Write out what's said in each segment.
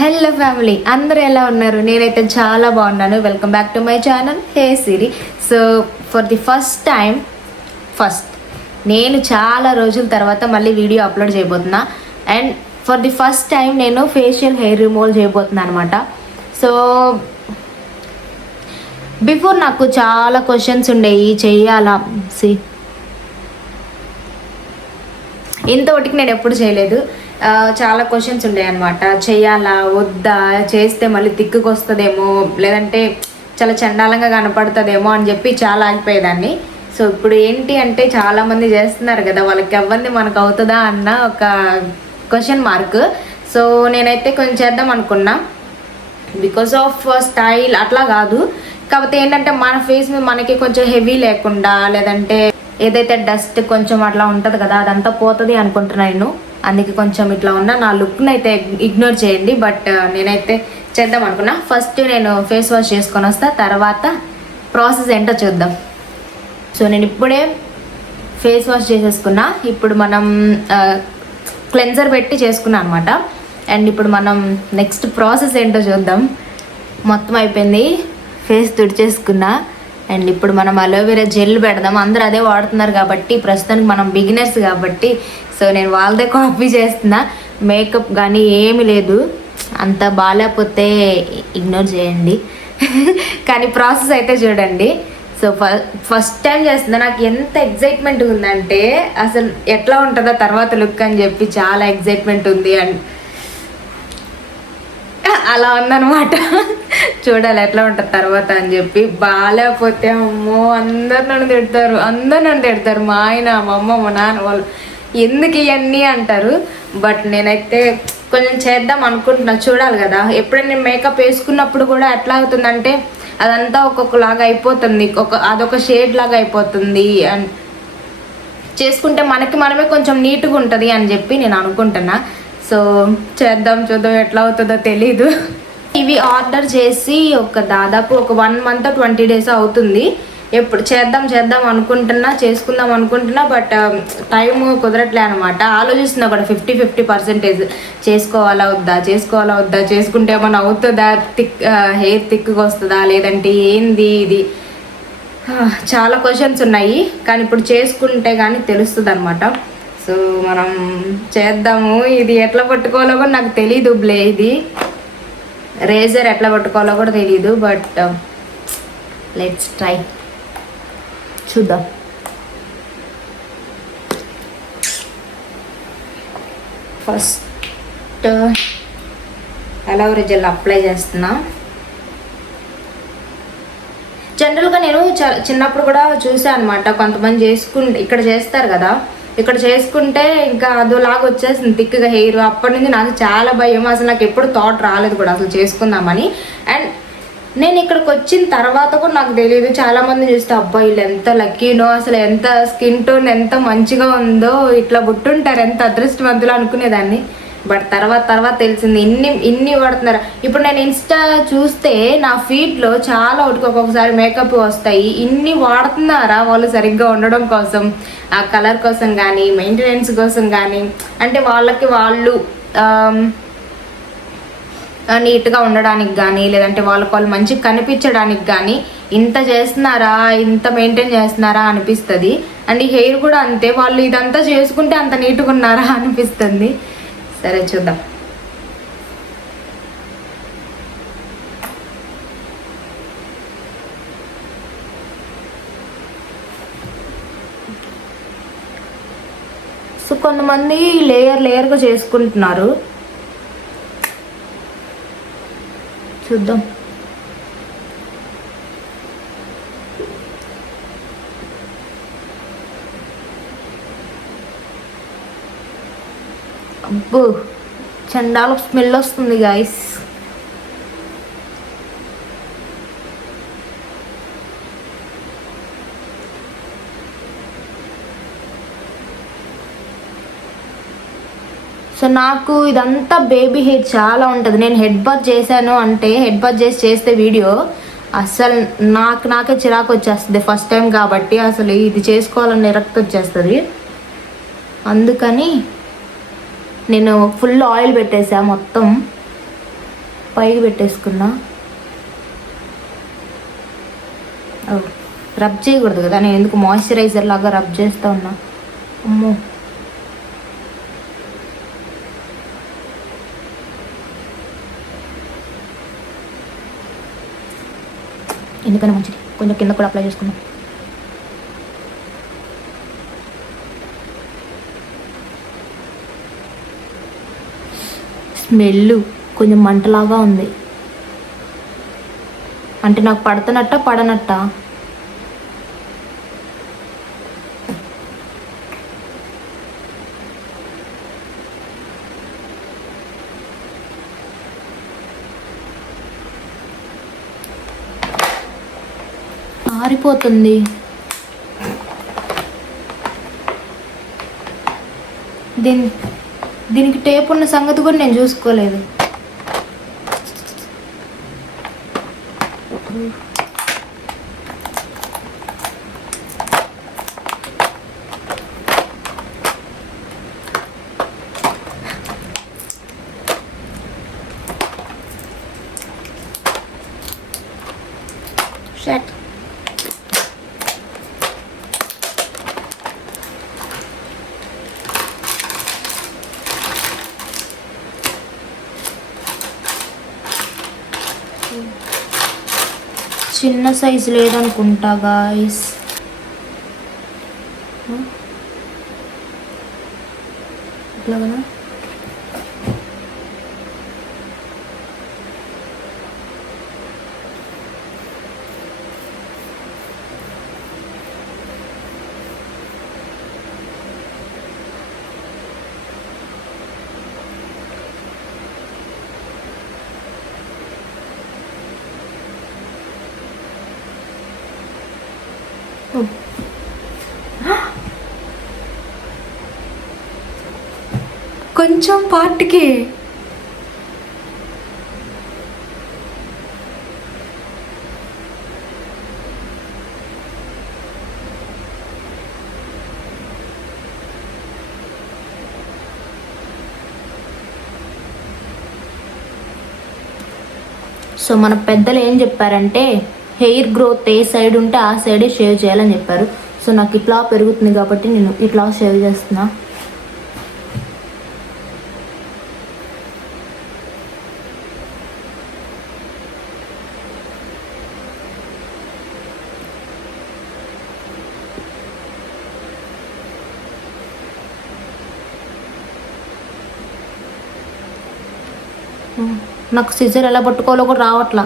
Hello family, అందరూ ఎలా ఉన్నారు? నేనైతే చాలా బాగున్నాను. Welcome back to my channel hey Siri. So for the first నేను చాలా రోజుల తర్వాత మళ్ళీ వీడియో అప్లోడ్ చేయబోతున్నా. And for the first time నేను ఫేషియల్ హెయిర్ రిమూవల్ చేయబోతున్నా అనమాట. సో బిఫోర్ నాకు చాలా క్వశ్చన్స్ ఉండేవి, చెయ్యాలా ఇంతవరకు నేను ఎప్పుడు చేయలేదు. చాలా క్వశ్చన్స్ ఉండే అనమాట. చేయాలా వద్దా, చేస్తే మళ్ళీ తిక్కుకు వస్తుందేమో, లేదంటే చాలా చండాలంగా కనపడుతుందేమో అని చెప్పి చాలా ఆగిపోయేదాన్ని. సో ఇప్పుడు ఏంటి అంటే చాలామంది చేస్తున్నారు కదా, వాళ్ళకి ఎవరిని మనకు అవుతుందా అన్న ఒక క్వశ్చన్ మార్క్. సో నేనైతే కొంచెం చేద్దాం అనుకున్నా, బికాస్ ఆఫ్ స్టైల్ అట్లా కాదు. కాకపోతే ఏంటంటే మన ఫేస్ మీద మనకి కొంచెం హెవీ లేకుండా, లేదంటే ఏదైతే డస్ట్ కొంచెం అట్లా ఉంటుంది కదా అదంతా పోతుంది అనుకుంటున్నాను నేను. అందుకే కొంచెం ఇట్లా ఉన్న నా లుక్ని అయితే ఇగ్నోర్ చేయండి. బట్ నేనైతే చేద్దాం అనుకున్నా. ఫస్ట్ నేను ఫేస్ వాష్ చేసుకొని వస్తా, తర్వాత ప్రాసెస్ ఏంటో చూద్దాం. సో నేను ఇప్పుడే ఫేస్ వాష్ చేసేసుకున్నా. ఇప్పుడు మనం క్లెన్జర్ పెట్టి చేసుకున్నా అనమాట. అండ్ ఇప్పుడు మనం నెక్స్ట్ ప్రాసెస్ ఏంటో చూద్దాం. మొత్తం అయిపోయింది, ఫేస్ తుడిచేసుకున్నా. అండ్ ఇప్పుడు మనం అలోవెరా జెల్ పెడదాం. అందరూ అదే వాడుతున్నారు కాబట్టి, ప్రస్తుతానికి మనం బిగినర్స్ కాబట్టి సో నేను వాళ్ళదే కాపీ చేస్తున్నా. మేకప్ కానీ ఏమి లేదు, అంత బాగాలేకపోతే ఇగ్నోర్ చేయండి. కానీ ప్రాసెస్ అయితే చూడండి. సో ఫస్ట్ టైం చేస్తున్నా. నాకు ఎంత ఎగ్జైట్మెంట్ ఉందంటే అసలు ఎట్లా ఉంటుందో తర్వాత లుక్ అని చెప్పి చాలా ఎగ్జైట్మెంట్ ఉంది. అండ్ అలా ఉందనమాట. చూడాలి ఎట్లా ఉంటుంది తర్వాత అని చెప్పి. బాగాలేకపోతే అమ్మో అందరు నన్ను తిడతారు. మా ఆయన, మా అమ్మ, మా నాన్న వాళ్ళు ఎందుకు ఇవన్నీ అంటారు. బట్ నేనైతే కొంచెం చేద్దాం అనుకుంటున్నా. చూడాలి కదా, ఎప్పుడైనా నేను మేకప్ వేసుకున్నప్పుడు కూడా ఎట్లా అవుతుందంటే అదంతా ఒక్కొక్కలాగా అయిపోతుంది, అదొక షేడ్ లాగా అయిపోతుంది. అండ్ చేసుకుంటే మనమే కొంచెం నీట్గా ఉంటుంది అని చెప్పి నేను అనుకుంటున్నా. సో చూద్దాం ఎట్లా అవుతుందో తెలీదు. ఇవి ఆర్డర్ చేసి దాదాపు ఒక 1 month 20 days అవుతుంది. ఎప్పుడు చేద్దాం అనుకుంటున్నా, చేసుకుందాం అనుకుంటున్నా. బట్ టైం కుదరట్లే అనమాట. ఆలోచిస్తున్నా కూడా 50-50% చేసుకోవాలా వద్దా, చేసుకుంటే ఏమన్నా అవుతుందా, హెయిర్ థిక్గా వస్తుందా, లేదంటే ఏంది ఇది, చాలా క్వశ్చన్స్ ఉన్నాయి. కానీ ఇప్పుడు చేసుకుంటే కానీ తెలుస్తుంది అనమాట. సో మనం చేద్దాము. ఇది ఎట్లా పట్టుకోవాలో కూడా నాకు తెలీదు. ఇది రేజర్ ఎట్లా పట్టుకోవాలో కూడా తెలీదు. బట్ లెట్స్ ట్రై, చూద్దాం. ఫస్ట్ అలోవెరా జెల్ అప్లై చేస్తున్నా. జనరల్గా నేను చిన్నప్పుడు కూడా చూసాను అనమాట. కొంతమంది ఇక్కడ చేస్తారు కదా, ఇక్కడ చేసుకుంటే ఇంకా అదోలాగా వచ్చేసింది థిక్గా హెయిర్. అప్పటి నుంచి నాకు చాలా భయం, అసలు నాకు ఎప్పుడు థాట్ రాలేదు కూడా అసలు చేసుకుందామని. అండ్ నేను ఇక్కడికి వచ్చిన తర్వాత కూడా నాకు తెలియదు. చాలామంది చూస్తే అబ్బాయి వీళ్ళు ఎంత లక్కీనో, అసలు ఎంత స్కిన్ టోన్ ఎంత మంచిగా ఉందో, ఇట్లా పుట్టుంటారు, ఎంత అదృష్టవంతులు అనుకునేదాన్ని. బట్ తర్వాత తెలిసింది ఇన్ని వాడుతున్నారు. ఇప్పుడు నేను ఇన్స్టా చూస్తే నా ఫీడ్లో చాలా ఒక్కొక్కసారి మేకప్ వస్తాయి. ఇన్ని వాడుతున్నారా వాళ్ళు సరిగ్గా ఉండడం కోసం, ఆ కలర్ కోసం కానీ, మెయింటెనెన్స్ కోసం కానీ, అంటే వాళ్ళు నీట్గా ఉండడానికి కానీ, లేదంటే వాళ్ళు మంచిగా కనిపించడానికి కానీ ఇంత చేస్తున్నారా, ఇంత మెయింటైన్ చేస్తున్నారా అనిపిస్తుంది. అండ్ ఈ హెయిర్ కూడా అంతే, వాళ్ళు ఇదంతా చేసుకుంటే అంత నీట్గా ఉన్నారా అనిపిస్తుంది. సరే చూద్దాం. సో కొంతమంది లేయర్గా చేసుకుంటున్నారు. చూద్దాం. అబ్బో చండాల స్మెల్ వస్తుంది గాయస్. సో నాకు ఇదంతా బేబీ హెయిర్ చాలా ఉంటుంది. నేను హెడ్ బాత్ చేశాను అంటే, హెడ్ బాత్ చేస్తే వీడియో అసలు నాకే చిరాకు వచ్చేస్తుంది ఫస్ట్ టైం కాబట్టి. అసలు ఇది చేసుకోవాలని నిరక్తి వచ్చేస్తుంది. అందుకని నేను ఫుల్ ఆయిల్ పెట్టేసా మొత్తం. పైకి పెట్టేసుకున్నా. రబ్ చేయకూడదు కదా, నేను ఎందుకు మాయిశ్చరైజర్ లాగా రబ్ చేస్తూ ఉన్నా. అమ్మో, ఎందుకన్నా మంచిది, కొంచెం కింద కూడా అప్లై చేసుకున్నాం. స్మెల్ కొంచెం మంటలాగా ఉంది. అంటే నాకు పడుతున్నట్ట పడనట్ట? ఆరిపోతుంది. దీనికి టేప్ ఉన్న సంగతి కూడా నేను చూసుకోలేదు. షట్. చిన్న సైజు లేదనుకుంటా గాయస్. ఇట్లాగనా? కొంచెం పార్ట్కి సో మన పెద్దలు ఏం చెప్పారంటే హెయిర్ గ్రోత్ ఏ సైడ్ ఉంటే ఆ సైడే షేవ్ చేయాలని చెప్పారు. సో నాకు ఇట్లా పెరుగుతుంది కాబట్టి నేను ఇట్లా షేవ్ చేస్తున్నా. నాకు సిజర్ ఎలా పట్టుకోవాలో కూడా రావట్లా.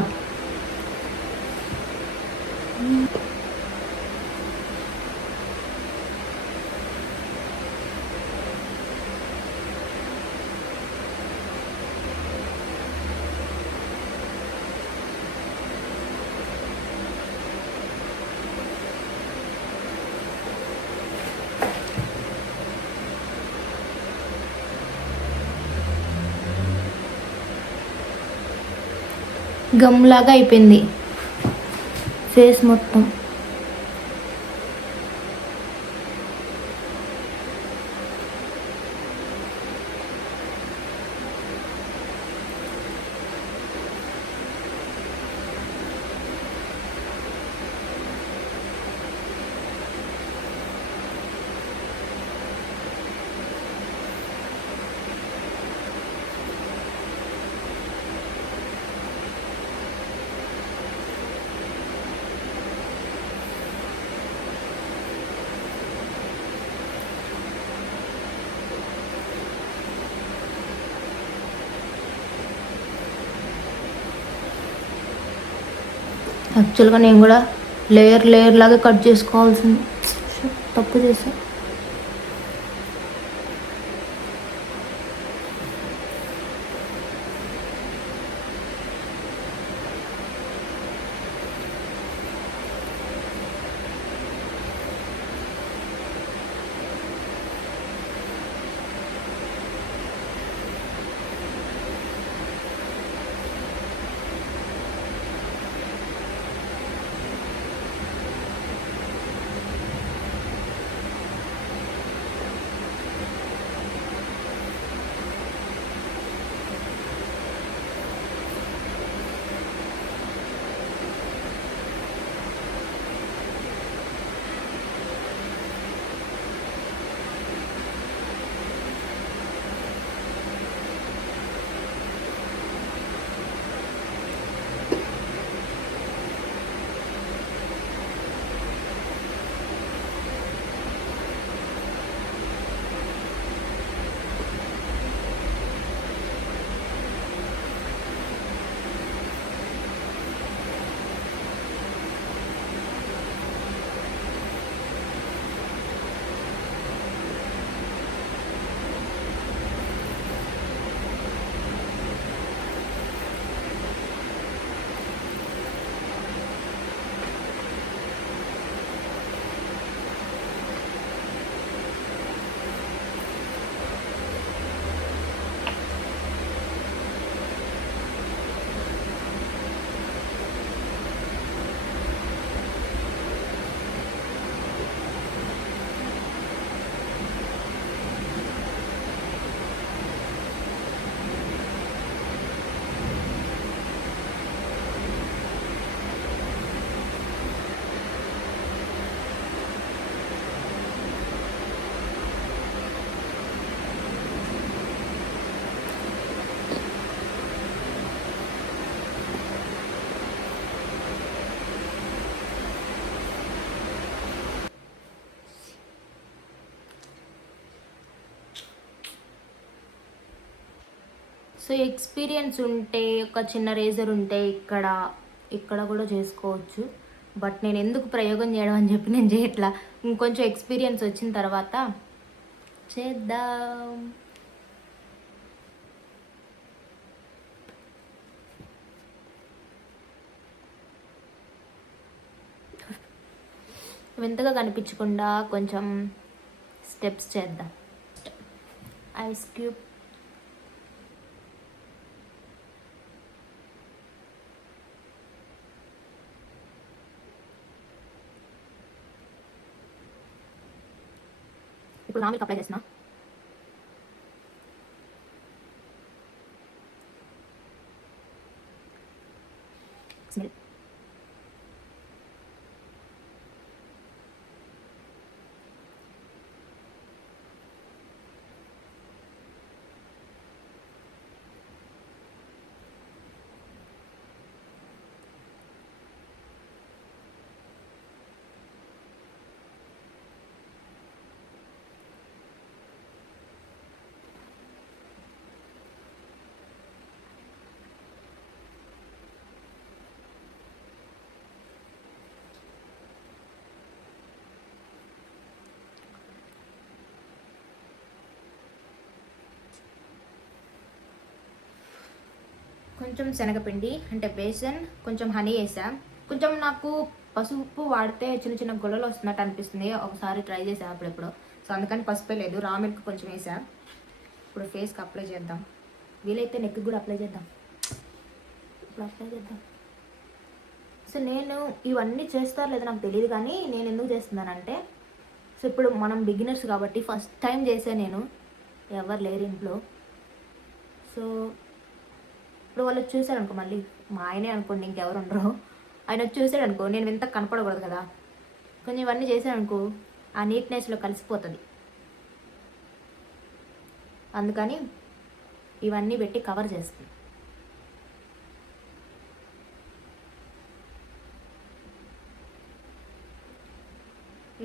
గమ్ లాగా అయిపోయింది ఫేస్ మొత్తం. యాక్చువల్గా నేను కూడా లేయర్ లాగా కట్ చేసుకోవాల్సింది, తప్పు చేశాను. సో ఎక్స్పీరియన్స్ ఉంటే ఒక చిన్న రేజర్ ఉంటే ఇక్కడ ఇక్కడ కూడా చేసుకోవచ్చు. బట్ నేను ఎందుకు ప్రయోగం చేయడం అని చెప్పి నేను చేయట్లా. ఇంకొంచెం ఎక్స్పీరియన్స్ వచ్చిన తర్వాత చేద్దాం. వింతగా కనిపించకుండా కొంచెం స్టెప్స్ చేద్దాం. ఐస్ క్యూబ్, ఇప్పుడు నా మీకు అప్లై చేసిన స్మెల్ కొంచెం శనగపిండి అంటే బేసన్, కొంచెం హనీ వేసా. కొంచెం నాకు పసుపు వాడితే చిన్న చిన్న గొల్లలు వస్తున్నట్టు అనిపిస్తుంది. ఒకసారి ట్రై చేసా అప్పుడెప్పుడు. సో అందుకని పసుపే లేదు, రా మిల్క్ కొంచెం వేసా. ఇప్పుడు ఫేస్కి అప్లై చేద్దాం. వీలైతే నెక్కి కూడా అప్లై చేద్దాం. ఇప్పుడు అప్లై చేద్దాం. సో నేను ఇవన్నీ చేస్తారో లేదో నాకు తెలియదు, కానీ నేను ఎందుకు చేస్తున్నానంటే, సో ఇప్పుడు మనం బిగినర్స్ కాబట్టి ఫస్ట్ టైం చేసా నేను, ఎవరు లేరు ఇంట్లో. సో ఇప్పుడు వాళ్ళు చూశాడు అనుకో, మళ్ళీ మా ఆయనే అనుకోండి, ఇంకెవరు ఉండరు, ఆయన వచ్చి చూసాడు అనుకో, నేను ఇంత కనపడకూడదు కదా. కొంచెం ఇవన్నీ చేశాను అనుకో, ఆ నీట్నెస్లో కలిసిపోతుంది. అందుకని ఇవన్నీ పెట్టి కవర్ చేస్తాను.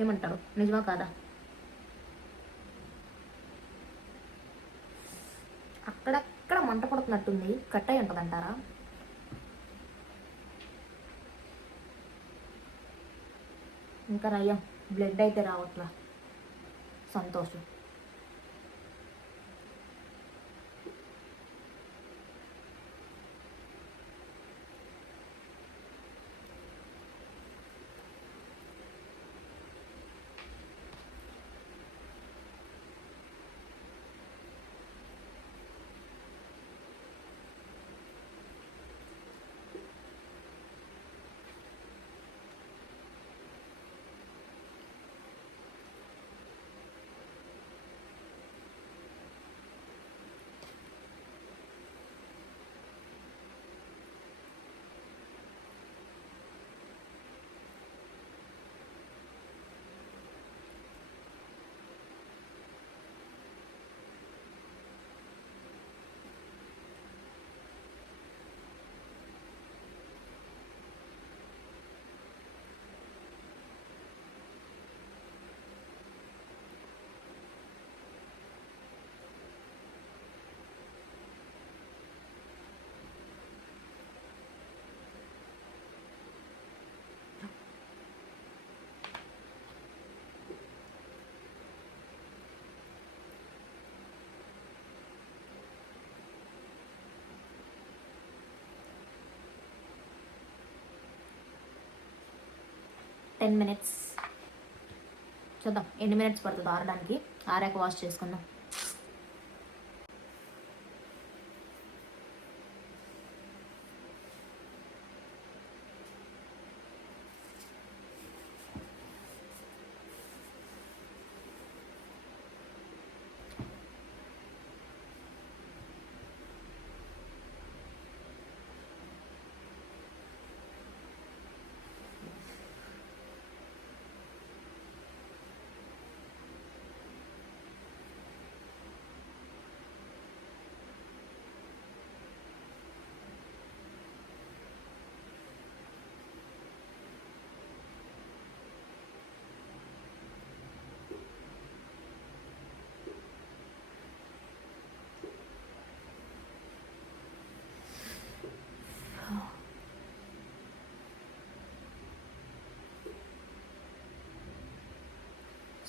ఏమంటారు, నిజమా కాదా? అక్కడక్కడ మంట పడుతున్నట్టుంది, కట్ అయి ఉంటుందంటారా? ఇంకా నయ్యం, బ్లడ్ అయితే రావట్లా, సంతోషం. టెన్ మినిట్స్ చూద్దాం ఎన్ని మినిట్స్ పడుతుంది ఆరడానికి. ఆరాక వాష్ చేసుకుందాం.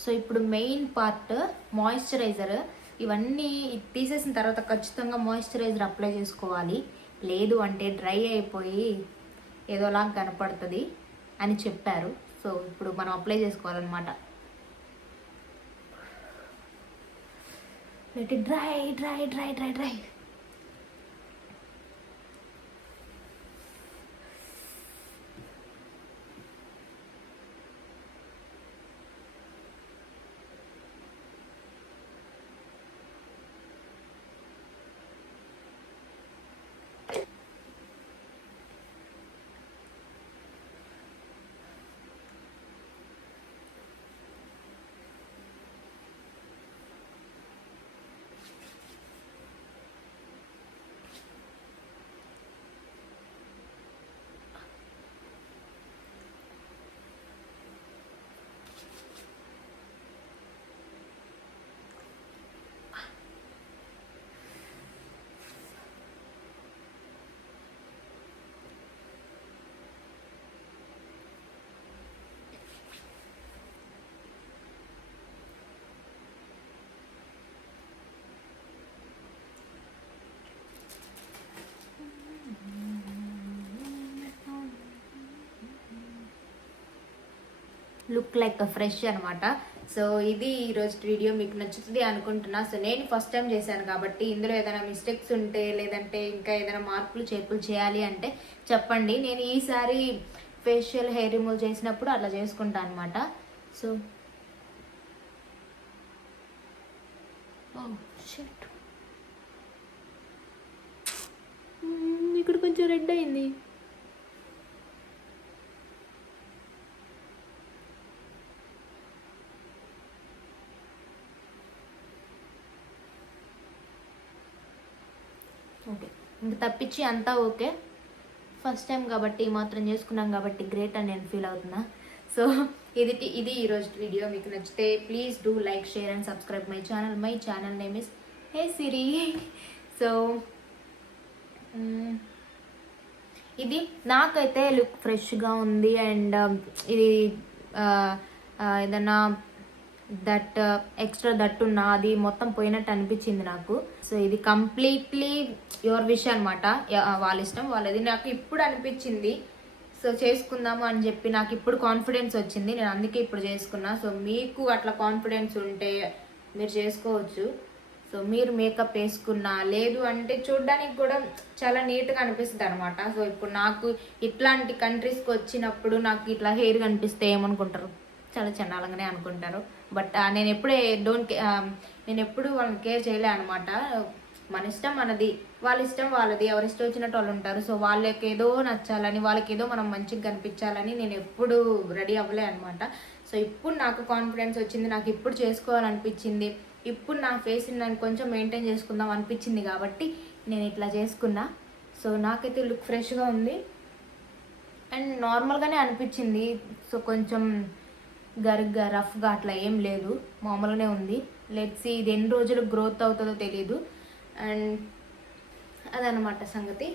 సో ఇప్పుడు మెయిన్ పార్ట్ మాయిశ్చరైజర్. ఇవన్నీ తీసేసిన తర్వాత ఖచ్చితంగా మాయిశ్చరైజర్ అప్లై చేసుకోవాలి, లేదు అంటే డ్రై అయిపోయి ఏదోలా కనపడుతుంది అని చెప్పారు. సో ఇప్పుడు మనం అప్లై చేసుకోవాలన్నమాట. Let it dry dry dry dry dry. Look like fresh అనమాట. సో ఇది ఈరోజు వీడియో మీకు నచ్చుతుంది అనుకుంటున్నా. సో నేను ఫస్ట్ టైం చేశాను కాబట్టి ఇందులో ఏదైనా మిస్టేక్స్ ఉంటే లేదంటే ఇంకా ఏదైనా మార్పులు చేర్పులు చేయాలి అంటే చెప్పండి. నేను ఈసారి ఫేషియల్ హెయిర్ రిమూవ్ చేసినప్పుడు అట్లా చేసుకుంటాను అనమాట. సో ఇక్కడ కొంచెం రెడ్ అయింది. ఓకే, ఇంక తప్పించి అంతా ఓకే. ఫస్ట్ టైం కాబట్టి మాత్రం చేసుకున్నాం కాబట్టి గ్రేట్ అని నేను ఫీల్ అవుతున్నా. సో ఇది ఈరోజు వీడియో. మీకు నచ్చితే please do like, share and subscribe my channel. My channel name is hey Siri. So ఇది నాకైతే లుక్ ఫ్రెష్గా ఉంది. అండ్ ఇది ఏదన్నా దట్ ఎక్స్ట్రా దట్టు నాది మొత్తం పోయినట్టు అనిపించింది నాకు. సో ఇది కంప్లీట్లీ యువర్ విష్ అనమాట, వాళ్ళ ఇష్టం వాళ్ళది. నాకు ఇప్పుడు అనిపించింది సో చేసుకుందాము అని చెప్పి, నాకు ఇప్పుడు కాన్ఫిడెన్స్ వచ్చింది, నేను అందుకే ఇప్పుడు చేసుకున్నా. సో మీకు అట్లా కాన్ఫిడెన్స్ ఉంటే మీరు చేసుకోవచ్చు. సో మీరు మేకప్ వేసుకున్నా లేదు అంటే చూడడానికి కూడా చాలా నీట్గా అనిపిస్తుంది అనమాట. సో ఇప్పుడు నాకు ఇట్లాంటి కంట్రీస్కి వచ్చినప్పుడు నాకు ఇట్లా హెయిర్ కనిపిస్తే ఏమనుకుంటారు, చాలా చండాలంగానే అనుకుంటారు. బట్ నేను ఎప్పుడు వాళ్ళని కేర్ చేయలే అనమాట. మన ఇష్టం మనది, వాళ్ళ ఇష్టం వాళ్ళది, ఎవరి ఇష్టం వచ్చినట్టు వాళ్ళు ఉంటారు. సో వాళ్ళకి ఏదో నచ్చాలని, వాళ్ళకి ఏదో మనం మంచిగా కనిపించాలని నేను ఎప్పుడు రెడీ అవ్వలే అనమాట. సో ఇప్పుడు నాకు కాన్ఫిడెన్స్ వచ్చింది, నాకు ఇప్పుడు చేసుకోవాలనిపించింది, ఇప్పుడు నా ఫేస్ని నేను కొంచెం మెయింటైన్ చేసుకుందాం అనిపించింది కాబట్టి నేను ఇట్లా చేసుకున్నా. సో నాకైతే లుక్ ఫ్రెష్గా ఉంది అండ్ నార్మల్గానే అనిపించింది. సో కొంచెం గరుగ్గా రఫ్గా అట్లా ఏం లేదు, మామూలుగానే ఉంది. లెట్స్ సీ ఇది ఎన్ని రోజులు గ్రోత్ అవుతుందో తెలీదు. అండ్ అదనమాట సంగతి.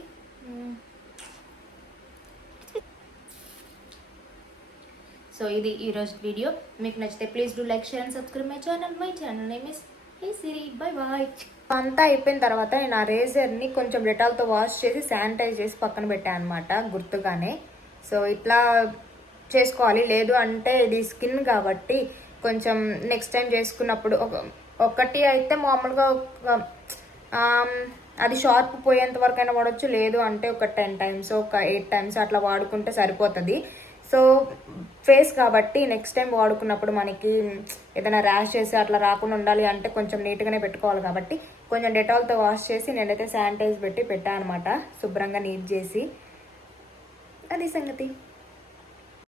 సో ఇది ఈరోజు వీడియో. మీకు నచ్చితే please do like, share and subscribe my channel. My channel name is hey Siri. Bye bye. అంతా అయిపోయిన తర్వాత నేను ఆ రేజర్ని కొంచెం డెటాల్తో వాష్ చేసి శానిటైజ్ చేసి పక్కన పెట్టాను అనమాట, గుర్తుగానే. సో ఇట్లా చేసుకోవాలి, లేదు అంటే ఇది స్కిన్ కాబట్టి కొంచెం నెక్స్ట్ టైం చేసుకున్నప్పుడు ఒకటి అయితే మామూలుగా అది షార్ప్ పోయేంత వరకు అయినా వాడచ్చు, లేదు అంటే ఒక 10 times ఒక 8 times అట్లా వాడుకుంటే సరిపోతుంది. సో ఫేస్ కాబట్టి నెక్స్ట్ టైం వాడుకున్నప్పుడు మనకి ఏదైనా ర్యాష్ చేసి అట్లా రాకుండా ఉండాలి అంటే కొంచెం నీట్గానే పెట్టుకోవాలి కాబట్టి కొంచెం డెటాల్తో వాష్ చేసి నేనైతే శానిటైజ్ పెట్టి పెట్టాను అనమాట, శుభ్రంగా నీట్ చేసి. అది సంగతి.